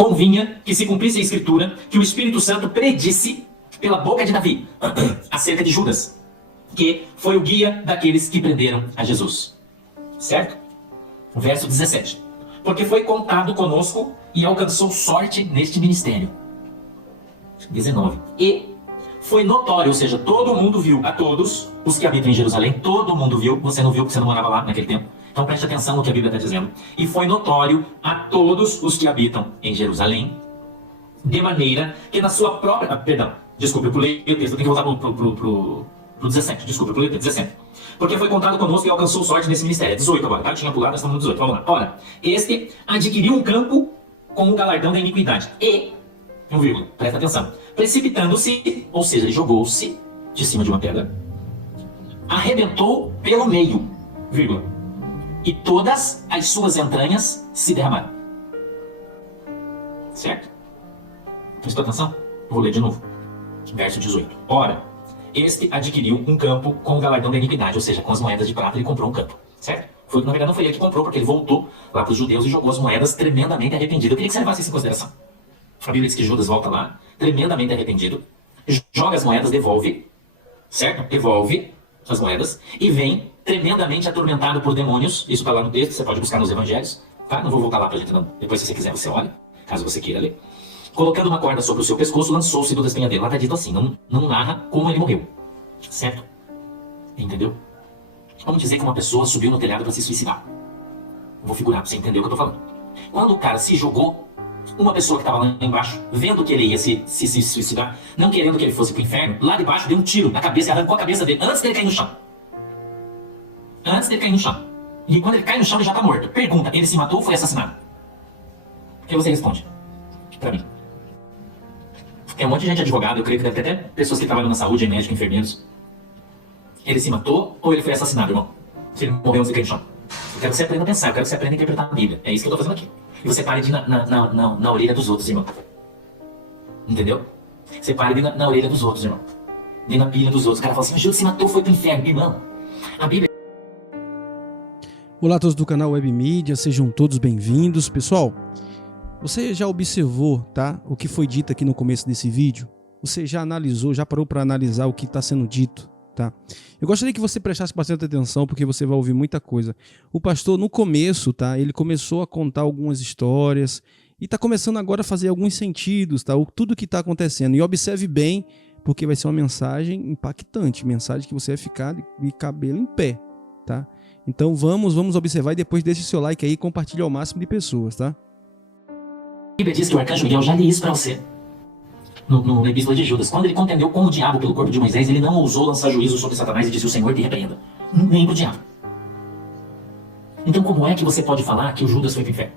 convinha que se cumprisse a escritura que o Espírito Santo predisse pela boca de Davi acerca de Judas, que foi o guia daqueles que prenderam a Jesus. Certo? Verso 17. Porque foi contado conosco e alcançou sorte neste ministério. 19. E foi notório, ou seja, todo mundo viu, a todos os que habitam em Jerusalém, todo mundo viu, você não viu porque você não morava lá naquele tempo. Então preste atenção no que a Bíblia está dizendo. E foi notório a todos os que habitam em Jerusalém, de maneira que na sua própria... desculpe, eu pulei o texto, eu tenho que voltar pro 17, desculpe, eu pulei o texto, 17. Porque foi contado conosco e alcançou sorte nesse ministério. 18 agora, tá? Eu tinha pulado, nós estamos no 18, vamos lá. Ora, este adquiriu um campo com o galardão da iniquidade. E, presta atenção, precipitando-se, ou seja, ele jogou-se de cima de uma pedra, arrebentou pelo meio, e todas as suas entranhas se derramaram. Certo? Prestou atenção? Vou ler de novo. Verso 18. Ora, este adquiriu um campo com o galardão da iniquidade, ou seja, com as moedas de prata ele comprou um campo. Certo? Na verdade não foi ele que comprou, porque ele voltou lá para os judeus e jogou as moedas tremendamente arrependido. Eu queria que você levasse isso em consideração. A Bíblia diz que Judas volta lá, tremendamente arrependido, joga as moedas, devolve, certo? Devolve as moedas e vem tremendamente atormentado por demônios. Isso está lá no texto, você pode buscar nos evangelhos, tá? Não vou voltar lá pra gente não. Depois, se você quiser, você olha, caso você queira ler. Colocando uma corda sobre o seu pescoço, lançou-se do despenhadeiro. Lá está dito assim, não narra como ele morreu, certo? Entendeu? Vamos dizer que uma pessoa subiu no telhado para se suicidar. Vou figurar para você entender o que eu tô falando. Quando o cara se jogou, uma pessoa que estava lá embaixo, vendo que ele ia se suicidar, não querendo que ele fosse pro inferno, lá de baixo deu um tiro na cabeça e arrancou a cabeça dele antes dele cair no chão. Antes dele cair no chão. E quando ele cai no chão, ele já está morto. Pergunta, ele se matou ou foi assassinado? O que você responde? Pra mim. Tem um monte de gente advogado, eu creio que deve ter até pessoas que trabalham na saúde, médicos, enfermeiros. Ele se matou ou ele foi assassinado, irmão? Se ele morreu antes de cair no chão. Eu quero que você aprenda a pensar, eu quero que você aprenda a interpretar a Bíblia. É isso que eu tô fazendo aqui. E você pare de ir na orelha dos outros, irmão. Entendeu? Você pare de ir na orelha dos outros, irmão. De ir na pilha dos outros. O cara fala assim, Judas se matou, foi pro inferno. Irmão, a Bíblia... Olá a todos do canal Web Mídia, sejam todos bem-vindos. Pessoal, você já observou, tá, o que foi dito aqui no começo desse vídeo? Você já analisou, já parou para analisar o que está sendo dito? Tá? Eu gostaria que você prestasse bastante atenção, porque você vai ouvir muita coisa. O pastor, no começo, tá, ele começou a contar algumas histórias e está começando agora a fazer alguns sentidos, tá, tudo que está acontecendo. E observe bem, porque vai ser uma mensagem impactante, mensagem que você vai ficar de cabelo em pé, tá? Então vamos observar e depois deixe seu like aí e compartilhe ao máximo de pessoas, tá? A Bíblia diz que o arcanjo Miguel, já li isso para você. No Epístola de Judas, quando ele contendeu com o diabo pelo corpo de Moisés, ele não ousou lançar juízo sobre Satanás e disse, o Senhor te repreenda. Nem pro diabo. Então como é que você pode falar que o Judas foi pro inferno?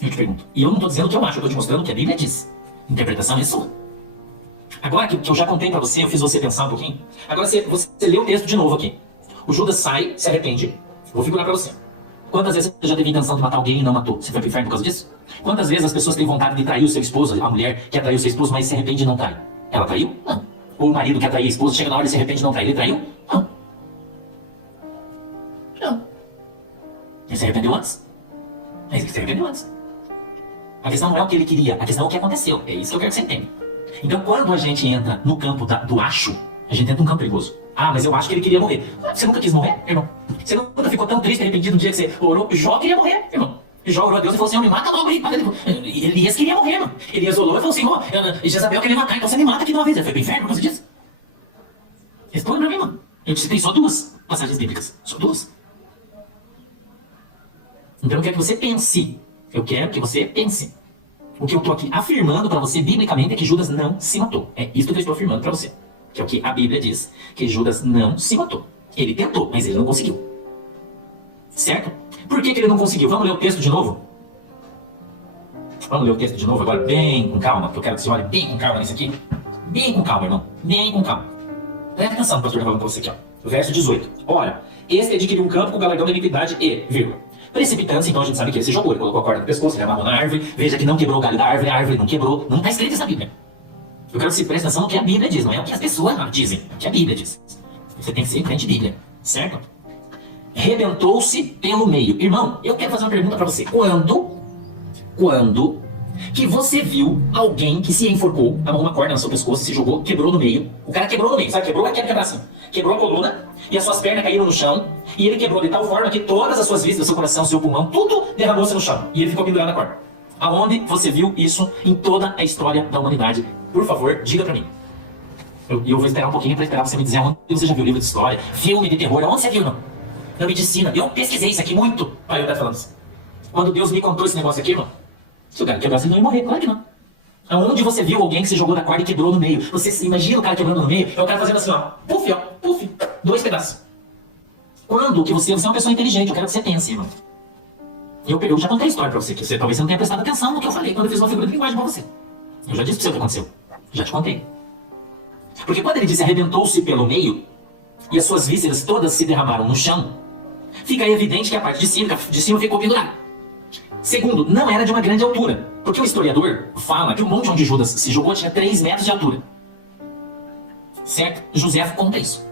Eu te pergunto. E eu não estou dizendo o que eu acho, eu estou te mostrando o que a Bíblia diz. Interpretação é sua. Agora que eu já contei para você, eu fiz você pensar um pouquinho. Agora você lê o texto de novo aqui. O Judas sai, se arrepende. Vou figurar para você. Quantas vezes você já teve intenção de matar alguém e não matou? Você foi pro inferno por causa disso? Quantas vezes as pessoas têm vontade de trair o seu esposo, a mulher quer trair o seu esposo, mas se arrepende e não trai? Ela traiu? Não. Ou o marido quer trair a esposa, chega na hora e se arrepende e não trai? Ele traiu? Não. Não. Ele se arrependeu antes. É isso que se arrependeu antes. A questão não é o que ele queria, a questão é o que aconteceu. É isso que eu quero que você entenda. Então quando a gente entra no campo do acho, a gente entra num campo perigoso. Ah, mas eu acho que ele queria morrer. Você nunca quis morrer, irmão? Você nunca ficou tão triste, arrependido no dia que você orou? Jó queria morrer, irmão. Jó orou a Deus e falou, Senhor, me mata logo aí. Elias queria morrer, irmão. Elias orou e falou, Senhor, Jezabel queria matar, então você me mata aqui de uma vez. Ele foi pro inferno por causa disso? Responde pra mim, mano. Eu citei só 2 passagens bíblicas. Só 2. Então eu quero que você pense. Eu quero que você pense. O que eu tô aqui afirmando pra você, biblicamente, é que Judas não se matou. É isso que eu estou afirmando pra você. Que é o que a Bíblia diz, que Judas não se matou. Ele tentou, mas ele não conseguiu. Certo? Por que ele não conseguiu? Vamos ler o texto de novo? Vamos ler o texto de novo agora, bem com calma, porque eu quero que você olhe bem com calma nisso aqui. Bem com calma, irmão. Bem com calma. Presta atenção, pastor, falando com você aqui, ó. Verso 18. Ora, este adquiriu um campo com o galardão da iniquidade e, vírgula, precipitando-se, então a gente sabe que ele se jogou, ele colocou a corda no pescoço, ele amarrou na árvore, veja que não quebrou o galho da árvore, a árvore não quebrou, não está escrito isso na Bíblia. Eu quero que você preste atenção no que a Bíblia diz, não é o que as pessoas dizem, o que a Bíblia diz. Você tem que ser crente Bíblia, certo? Rebentou-se pelo meio. Irmão, eu quero fazer uma pergunta para você. Quando que você viu alguém que se enforcou, amarrou uma corda no seu pescoço, se jogou, quebrou no meio. O cara quebrou no meio, sabe? Quebrou, quebra assim. Quebrou a coluna e as suas pernas caíram no chão. E ele quebrou de tal forma que todas as suas vísceras, seu coração, seu pulmão, tudo derramou-se no chão. E ele ficou pendurado na corda. Aonde você viu isso em toda a história da humanidade? Por favor, diga pra mim. Eu vou esperar um pouquinho pra esperar você me dizer onde você já viu livro de história, filme de terror, onde você viu, irmão? Na medicina. Eu pesquisei isso aqui muito. Aí eu tava falando isso. Quando Deus me contou esse negócio aqui, irmão, se o cara quebrasse, ele não ia morrer, claro que não. Aonde você viu alguém que se jogou da corda e quebrou no meio? Você imagina o cara quebrando no meio? É o cara fazendo assim, ó, puf, 2 pedaços. Quando que você é uma pessoa inteligente, eu quero que você pense, irmão. Eu já contei a história pra você, que você talvez você não tenha prestado atenção no que eu falei quando eu fiz uma figura de linguagem pra você. Eu já disse pra você o que aconteceu. Já te contei. Porque quando ele disse arrebentou-se pelo meio, e as suas vísceras todas se derramaram no chão, fica evidente que a parte de cima ficou pendurada. Segundo, não era de uma grande altura, porque o historiador fala que o monte onde Judas se jogou tinha 3 metros de altura. Certo? José conta isso.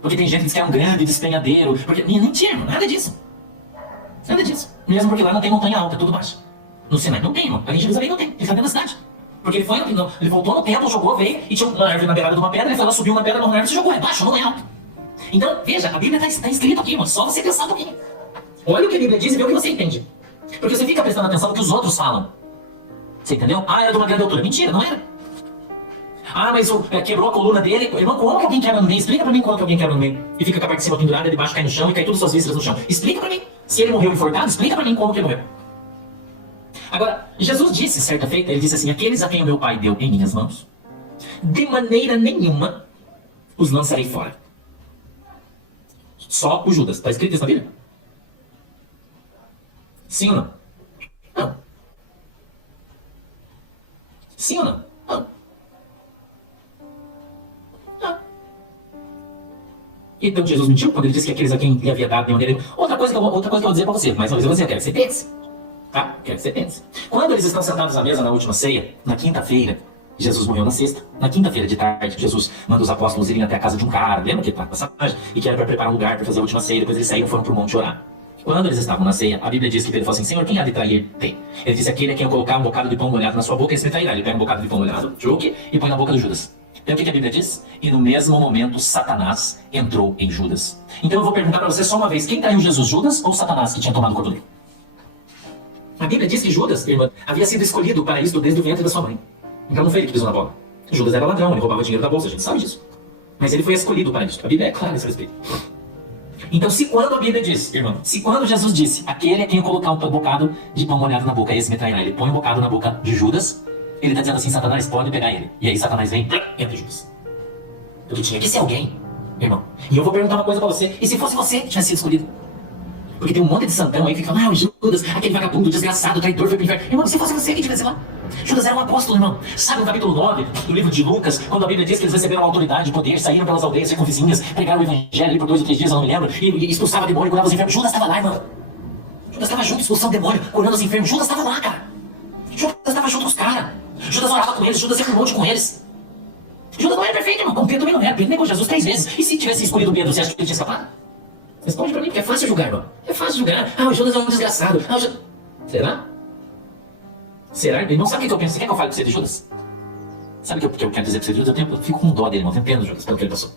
Porque tem gente que diz que era um grande despenhadeiro, porque nem tinha, nada disso. Nada disso. Mesmo porque lá não tem montanha alta, é tudo baixo. No Sinai não tem, ali em Jerusalém não tem, ele está dentro da cidade. Porque ele voltou no templo, jogou, veio, e tinha uma árvore na beirada de uma pedra, ele foi lá, subiu uma pedra, uma árvore e se jogou, é baixo, não é alto. Então, veja, a Bíblia está escrito aqui, mano, só você pensar um pouquinho. Olha o que a Bíblia diz e vê o que você entende. Porque você fica prestando atenção no que os outros falam. Você entendeu? Ah, era de uma grande altura. Mentira, não era. Ah, mas quebrou a coluna dele. Irmão, como que alguém quebra no meio? Explica pra mim como que alguém quebra no meio. E fica com a parte de cima pendurada, de baixo cai no chão e cai todas as suas vísceras no chão. Explica pra mim. Se ele morreu enforcado, explica pra mim como que ele morreu. Agora, Jesus disse, certa feita, ele disse assim, aqueles a quem o meu Pai deu em minhas mãos, de maneira nenhuma os lançarei fora. Só o Judas. Está escrito isso na Bíblia? Sim ou não? Não. Sim ou não? Não. Não. Então Jesus mentiu quando ele disse que aqueles a quem lhe havia dado de maneira... Outra coisa que eu vou dizer para você, mais uma vez eu vou dizer, quero que você pense. Tá? Quero que você pense. Quando eles estão sentados à mesa na última ceia, na quinta-feira, Jesus morreu na sexta. Na quinta-feira de tarde, Jesus manda os apóstolos irem até a casa de um cara, lembra que tá passagem? E que era para preparar um lugar para fazer a última ceia, depois eles saíram e foram para o monte orar. Quando eles estavam na ceia, a Bíblia diz que Pedro falou assim, Senhor, quem há de trair? Tem. Ele disse, aquele a quem eu colocar um bocado de pão molhado na sua boca, esse me trairá. Ele pega um bocado de pão molhado, jogue, e põe na boca do Judas. Então o que a Bíblia diz? E no mesmo momento, Satanás entrou em Judas. Então eu vou perguntar para você só uma vez, quem traiu Jesus, Judas ou Satanás que tinha tomado o corpo dele? A Bíblia diz que Judas, irmã, havia sido escolhido para isso desde o ventre da sua mãe. Então não foi ele que pisou na bola. Judas era ladrão, ele roubava dinheiro da bolsa, a gente sabe disso. Mas ele foi escolhido para isso. A Bíblia é clara a esse respeito. Então, se quando a Bíblia diz, irmão, se quando Jesus disse, aquele é quem eu colocar um bocado de pão molhado na boca, esse me trairá, ele põe um bocado na boca de Judas, ele está dizendo assim, Satanás pode pegar ele. E aí Satanás vem, entra Judas. Porque tinha que ser alguém, irmão. E eu vou perguntar uma coisa para você, e se fosse você que tivesse sido escolhido? Porque tem um monte de santão aí que fica falando, ah, Judas, aquele vagabundo, desgraçado, traidor, foi pro inferno. Irmão, se fosse você que tivesse lá. Judas era um apóstolo, irmão. Sabe no capítulo 9 do livro de Lucas, quando a Bíblia diz que eles receberam autoridade, poder, saíram pelas aldeias circunvizinhas, pregaram o evangelho ali por 2 ou 3 dias, eu não me lembro, e expulsava demônio, curava os enfermos. Judas estava lá, irmão. Judas estava junto, expulsando demônio, curando os enfermos. Judas estava lá, cara. Judas estava junto com os caras. Judas orava com eles, Judas ia pro monte com eles. Judas não era perfeito, irmão. Como Pedro também não era. Pedro negou Jesus 3 vezes. E se tivesse escolhido Pedro, você acha que ele tinha escapado? Responde pra mim, porque é fácil julgar, irmão. É fácil julgar. Ah, o Judas é um desgraçado. Ah, Será? Será? Irmão, sabe o que eu penso? Você quer que eu fale pra você de Judas? Sabe o que eu quero dizer pra você de Judas? Eu fico com dó dele, irmão. Eu tenho pena do Judas pelo que ele passou.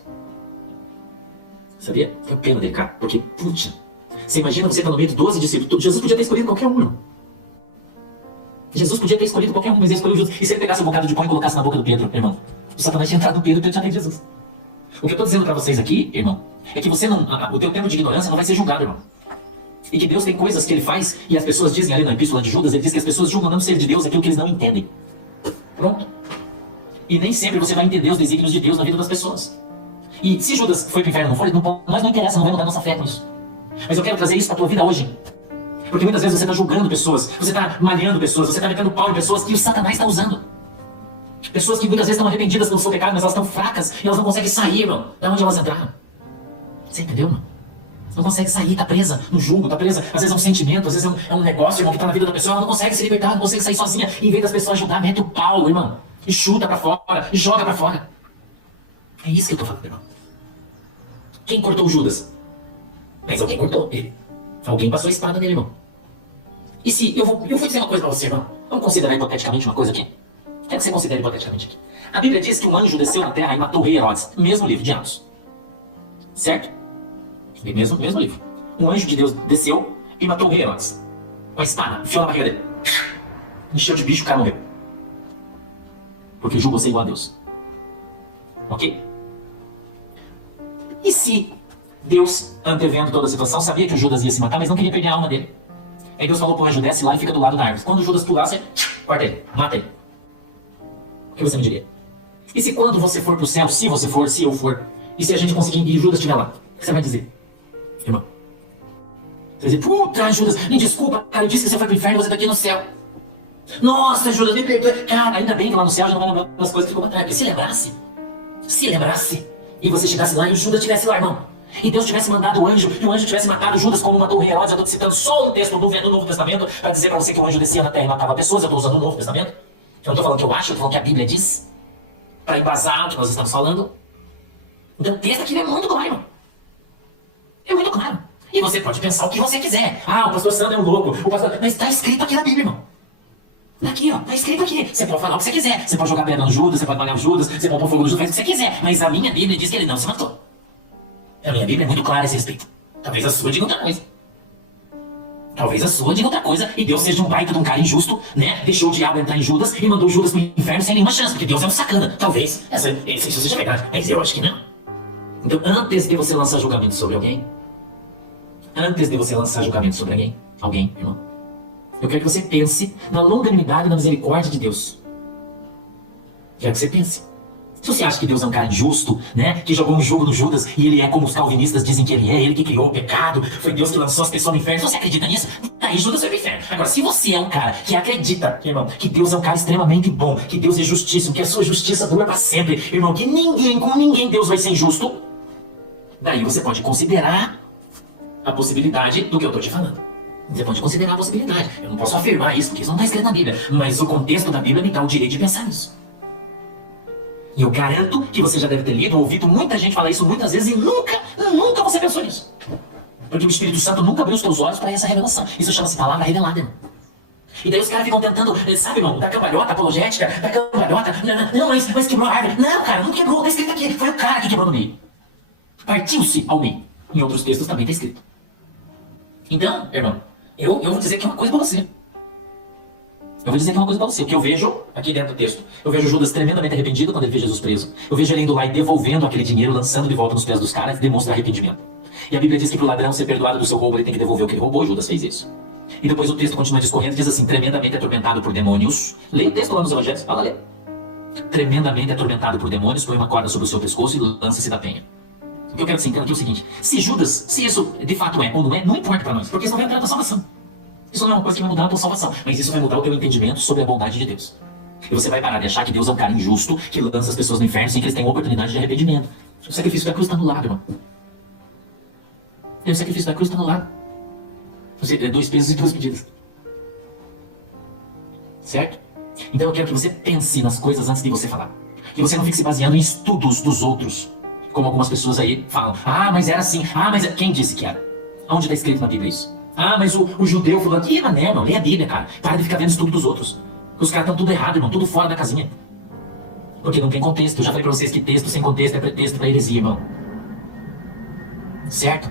Sabia? Eu tenho pena dele, cara. Porque, putz, você imagina você tá no meio de 12 discípulos. Jesus podia ter escolhido qualquer um, irmão. Jesus podia ter escolhido qualquer um, mas ele escolheu Judas. E se ele pegasse um bocado de pão e colocasse na boca do Pedro, irmão? O Satanás tinha entrado no Pedro e Pedro tinha feito Jesus. O que eu tô dizendo pra vocês aqui, irmão, é que você não, o teu tempo de ignorância não vai ser julgado, irmão. E que Deus tem coisas que ele faz, e as pessoas dizem ali na epístola de Judas, ele diz que as pessoas julgam não ser de Deus aquilo que eles não entendem. Pronto. E nem sempre você vai entender os desígnios de Deus na vida das pessoas. E se Judas foi pro inferno, não foi, nós não interessa, não vai mudar nossa fé nisso. Mas eu quero trazer isso pra tua vida hoje. Porque muitas vezes você está julgando pessoas, você está malhando pessoas, você está metendo pau em pessoas que o Satanás está usando. Pessoas que muitas vezes estão arrependidas pelo seu pecado, mas elas estão fracas e elas não conseguem sair, irmão, da onde elas entraram. Você entendeu, irmão? Não consegue sair, tá presa no jugo, tá presa, às vezes é um sentimento, às vezes é um negócio, irmão, que tá na vida da pessoa, ela não consegue se libertar, não consegue sair sozinha. Em vez das pessoas ajudar, mete o pau, irmão, e chuta pra fora, e joga pra fora. É isso que eu tô falando, irmão. Quem cortou o Judas? Mas alguém cortou ele. Alguém passou a espada nele, irmão. E se, eu vou dizer uma coisa pra você, irmão. Vamos considerar hipoteticamente uma coisa aqui? Quero que você considere hipoteticamente aqui. A Bíblia diz que um anjo desceu na terra e matou o rei Herodes. Mesmo livro de Atos. Certo? Mesmo livro. Um anjo de Deus desceu e matou o rei Herodes. Com a espada, enfiou na barriga dele. Encheu de bicho, o cara morreu. Porque julgou ser igual a Deus. Ok? E se Deus, antevendo toda a situação, sabia que o Judas ia se matar, mas não queria perder a alma dele? Aí Deus falou pro anjo, desce lá e fica do lado da árvore. Quando o Judas pular, você corta ele, mata ele. O que você me diria? E se quando você for pro céu, se você for, se eu for, e se a gente conseguir, e Judas estiver lá, o que você vai dizer? Irmão? Você vai dizer, puta, Judas, me desculpa, cara, eu disse que você foi pro inferno e você tá aqui no céu. Nossa, Judas, me perdoe. Cara, ainda bem que lá no céu já não vai lembrar das coisas que ficou pra trás. Porque se lembrasse, e você chegasse lá e o Judas estivesse lá, irmão, e Deus tivesse mandado o anjo, e o anjo tivesse matado Judas como matou o rei Herodes. Eu estou citando só um texto do Novo Testamento para dizer para você que o anjo descia na terra e matava pessoas. Eu estou usando o Novo Testamento. Eu não estou falando que eu acho, eu estou falando que a Bíblia diz, para embasar o que nós estamos falando. Então o texto aqui é muito claro, irmão. É muito claro. E você pode pensar o que você quiser. Ah, o pastor Sandro é um louco. Mas está escrito aqui na Bíblia, irmão. Aqui, ó, tá escrito aqui. Você pode falar o que você quiser. Você pode jogar pedra no Judas, você pode malhar o Judas, você pode pôr fogo no Judas, faz o que você quiser. Mas a minha Bíblia diz que ele não se matou. A minha Bíblia é muito clara a esse respeito. Talvez a sua diga outra coisa. Talvez a sua diga outra coisa e Deus seja um baita de um cara injusto, né? Deixou o diabo entrar em Judas e mandou Judas pro inferno sem nenhuma chance, porque Deus é um sacana. Talvez isso seja verdade, mas eu acho que não. Então, antes de você lançar julgamento sobre alguém, irmão, eu quero que você pense na longanimidade e na misericórdia de Deus. Quero que você pense. Se você acha que Deus é um cara injusto, né, que jogou um jogo no Judas e ele é como os calvinistas dizem que ele que criou o pecado, foi Deus que lançou as pessoas no inferno, se você acredita nisso, aí Judas foi pro inferno. Agora, se você é um cara que acredita, irmão, que Deus é um cara extremamente bom, que Deus é justíssimo, que a sua justiça dura para sempre, irmão, que com ninguém Deus vai ser injusto, daí você pode considerar a possibilidade do que eu tô te falando. Você pode considerar a possibilidade. Eu não posso afirmar isso, porque isso não está escrito na Bíblia, mas o contexto da Bíblia me dá o direito de pensar nisso. E eu garanto que você já deve ter lido ou ouvido muita gente falar isso muitas vezes e nunca você pensou nisso. Porque o Espírito Santo nunca abriu os teus olhos para essa revelação. Isso chama-se palavra revelada, irmão. E daí os caras ficam tentando, sabe, irmão, da cambalhota apologética, da cambalhota, não, mas quebrou a árvore. Não, cara, não quebrou, tá escrito aqui. Foi o cara que quebrou no meio. Partiu-se ao meio. Em outros textos também está escrito. Então, irmão, eu vou dizer aqui uma coisa para você. O que eu vejo aqui dentro do texto. Eu vejo Judas tremendamente arrependido quando ele vê Jesus preso. Eu vejo ele indo lá e devolvendo aquele dinheiro, lançando de volta nos pés dos caras, demonstra arrependimento. E a Bíblia diz que para o ladrão ser perdoado do seu roubo, ele tem que devolver o que ele roubou. Judas fez isso. E depois o texto continua discorrendo, diz assim, tremendamente atormentado por demônios. Leia o texto lá nos evangelhos, fala ler. Tremendamente atormentado por demônios, põe uma corda sobre o seu pescoço e lança-se da penha. O que eu quero que você entenda aqui é o seguinte, se Judas, se isso de fato é ou não é, não importa para nós, porque isso não vai entrar na salvação. Isso não é uma coisa que vai mudar a tua salvação, mas isso vai mudar o teu entendimento sobre a bondade de Deus. E você vai parar de achar que Deus é um cara injusto, que lança as pessoas no inferno sem que eles tenham oportunidade de arrependimento. O sacrifício da cruz está anulado, irmão. O sacrifício da cruz está anulado. Você é 2 pesos e 2 medidas. Certo? Então eu quero que você pense nas coisas antes de você falar. Que você não fique se baseando em estudos dos outros. Como algumas pessoas aí falam. Ah, mas era assim. Ah, mas... Quem disse que era? Onde está escrito na Bíblia isso? Ah, mas o judeu falou aqui, mané, irmão, lê a Bíblia, cara. Para de ficar vendo estudo dos outros. Os caras estão tudo errado, irmão, tudo fora da casinha. Porque não tem contexto. Eu já falei pra vocês que texto sem contexto é pretexto pra heresia, irmão. Certo?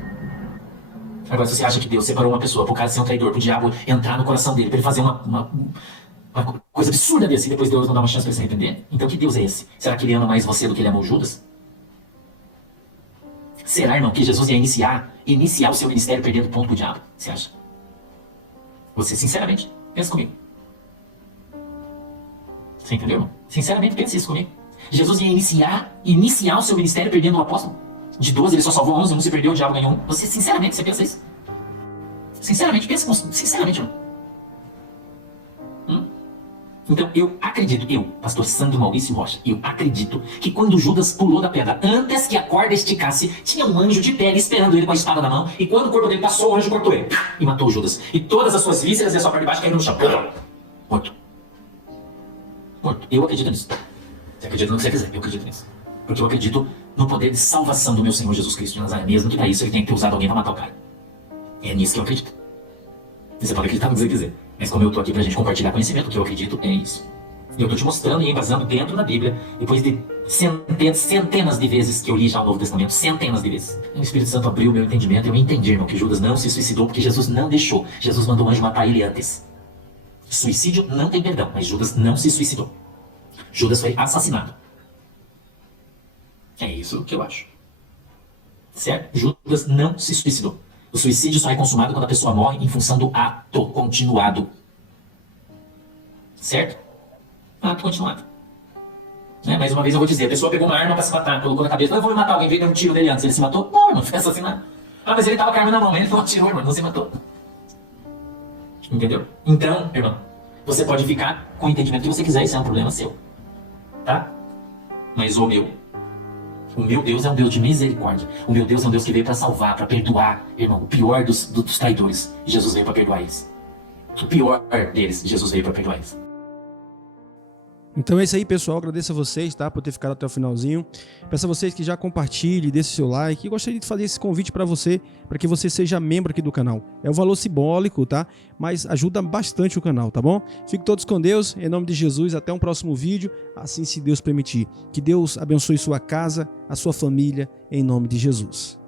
Agora, se você acha que Deus separou uma pessoa pro cara ser um traidor, pro diabo entrar no coração dele, pra ele fazer uma coisa absurda desse, e depois Deus não dá uma chance pra ele se arrepender? Então que Deus é esse? Será que ele ama mais você do que ele amou Judas? Será, irmão, que Jesus ia iniciar o seu ministério perdendo ponto pro diabo? Você acha? Você, sinceramente, pensa comigo. Você entendeu, irmão? Sinceramente, pensa isso comigo. Jesus ia iniciar o seu ministério perdendo um apóstolo? De 12, ele só salvou 11, um se perdeu, o diabo ganhou um. Você, sinceramente, você pensa isso? Sinceramente, pensa sinceramente, irmão. Então, eu, pastor Sandro Maurício Rocha, eu acredito que quando Judas pulou da pedra, antes que a corda esticasse, tinha um anjo de pele esperando ele com a espada na mão, e quando o corpo dele passou, o anjo cortou ele e matou Judas. E todas as suas vísceras e a sua parte de baixo caíram no chão. Morto. Eu acredito nisso. Você acredita no que você quiser, eu acredito nisso. Porque eu acredito no poder de salvação do meu Senhor Jesus Cristo de Nazaré, mesmo que para isso ele tenha que ter usado alguém para matar o cara. É nisso que eu acredito. Você pode acreditar no que você quiser. Mas como eu tô aqui pra gente compartilhar conhecimento, o que eu acredito é isso. E eu tô te mostrando e embasando dentro da Bíblia, depois de centenas de vezes que eu li já o Novo Testamento, centenas de vezes. O Espírito Santo abriu o meu entendimento e eu entendi, irmão, que Judas não se suicidou porque Jesus não deixou. Jesus mandou o anjo matar ele antes. Suicídio não tem perdão, mas Judas não se suicidou. Judas foi assassinado. É isso que eu acho. Certo? Judas não se suicidou. O suicídio só é consumado quando a pessoa morre em função do ato continuado. Certo? Ato continuado. Né? Mais uma vez eu vou dizer, a pessoa pegou uma arma pra se matar, colocou na cabeça, eu vou me matar, alguém veio dar um tiro nele antes, ele se matou? Não, irmão, foi assassinado. Ah, mas ele tava com a arma na mão, ele não atirou, irmão, não se matou. Entendeu? Então, irmão, você pode ficar com o entendimento que você quiser, isso é um problema seu. Tá? Mas o meu Deus é um Deus de misericórdia. O meu Deus é um Deus que veio para salvar, para perdoar, irmão, o pior dos traidores. Jesus veio para perdoar eles. O pior deles, Jesus veio para perdoar eles. Então é isso aí, pessoal. Agradeço a vocês, tá, por ter ficado até o finalzinho. Peço a vocês que já compartilhem, deixem seu like. E gostaria de fazer esse convite para você, para que você seja membro aqui do canal. É um valor simbólico, tá? Mas ajuda bastante o canal, tá bom? Fiquem todos com Deus. Em nome de Jesus, até um próximo vídeo. Assim, se Deus permitir. Que Deus abençoe sua casa, a sua família, em nome de Jesus.